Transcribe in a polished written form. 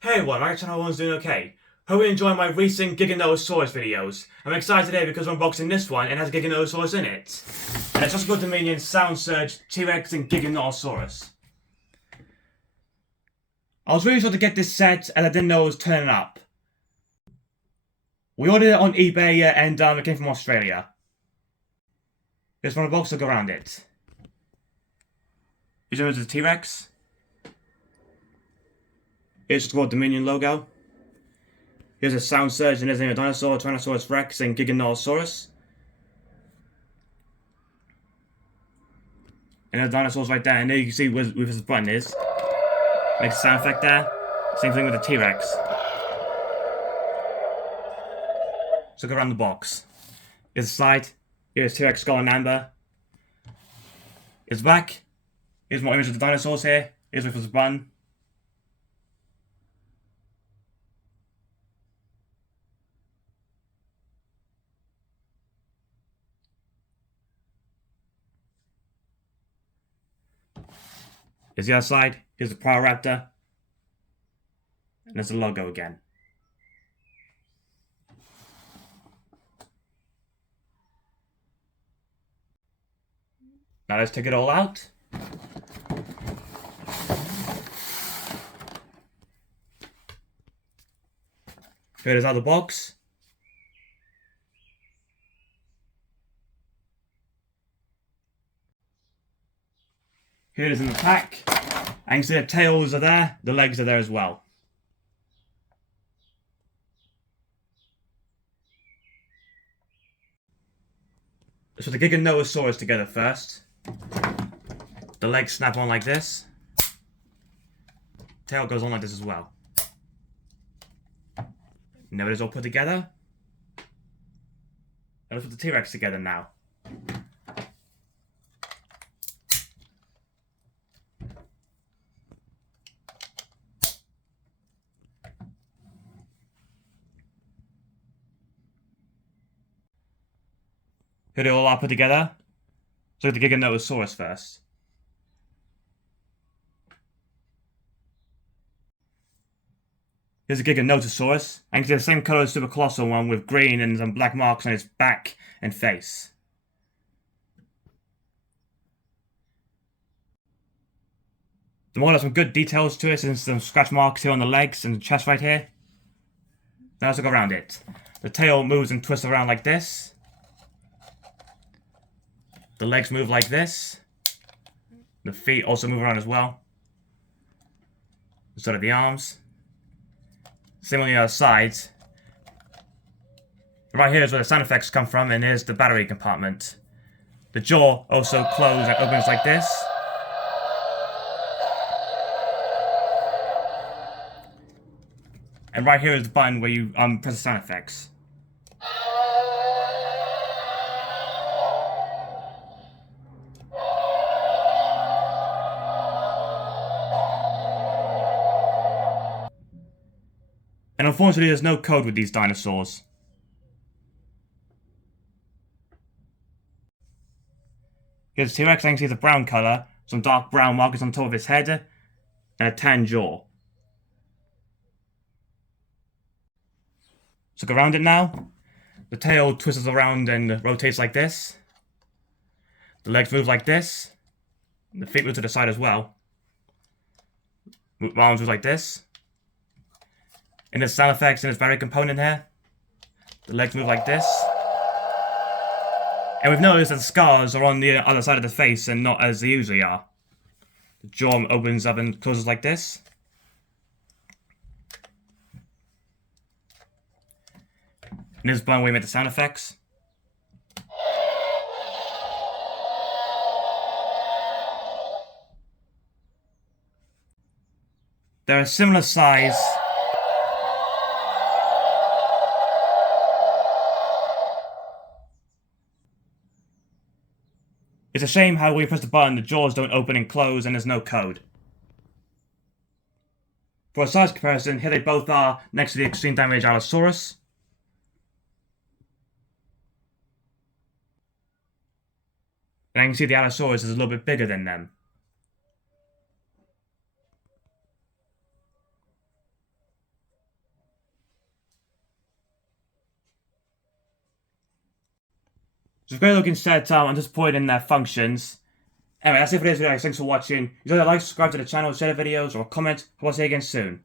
Hey everyone, my channel everyone's doing okay. Hope you're enjoying my recent Giganotosaurus videos. I'm excited today because we're unboxing this one and it has Giganotosaurus in it. And it's just got Dominion, Sound Surge, T-Rex and Giganotosaurus. I was really sure to get this set and I didn't know it was turning up. We ordered it on eBay and it came from Australia. Here's one of the box to go around it. Here's the T-Rex. Here's the World Dominion logo. Here's a Sound Surge and there's the name of dinosaur, Tyrannosaurus Rex and Giganotosaurus. And the dinosaurs right there, and there you can see where this button is. Makes a sound effect there. Same thing with the T-Rex. So go around the box. Here's the side. Here's T-Rex skull and amber. Here's the back. Here's more images of the dinosaurs here. Here's where the button. Here's the other side. Here's the Raptor. And there's the logo again. Now let's take it all out. Here it is out of the box. Here it is in the pack. And you can see the tails are there, the legs are there as well. Let's put the Giganotosaurus together first. The legs snap on like this. Tail goes on like this as well. Now it is all put together. Let's put the T-Rex together now. Here they all are put together. So the Giganotosaurus first. Here's a Giganotosaurus, and it's the same colour as the Super Colossal one with green and some black marks on its back and face. The model has some good details to it, and some scratch marks here on the legs and the chest right here. Now let's look around it. The tail moves and twists around like this. The legs move like this. The feet also move around as well. So do the arms. Same on the other sides. Right here is where the sound effects come from, and here's the battery compartment. The jaw also closes and opens like this. And right here is the button where you press the sound effects. And unfortunately, there's no code with these dinosaurs. Here's T-Rex, I can see the brown colour, some dark brown markings on top of its head, and a tan jaw. So look around it now. The tail twists around and rotates like this. The legs move like this. The feet move to the side as well. The arms move like this. And there's sound effects in this battery component here. The legs move like this. And we've noticed that the scars are on the other side of the face and not as they usually are. The jaw opens up and closes like this. And this is one way we make the sound effects. They're a similar size. It's a shame how when you press the button, the jaws don't open and close and there's no code. For a size comparison, here they both are next to the extreme damage Allosaurus. And I can see the Allosaurus is a little bit bigger than them. It's a great looking set. I'm disappointed in their functions. Anyway, that's it for this video, guys. Thanks for watching. If you like, subscribe to the channel, share the videos, or comment. I'll see you again soon.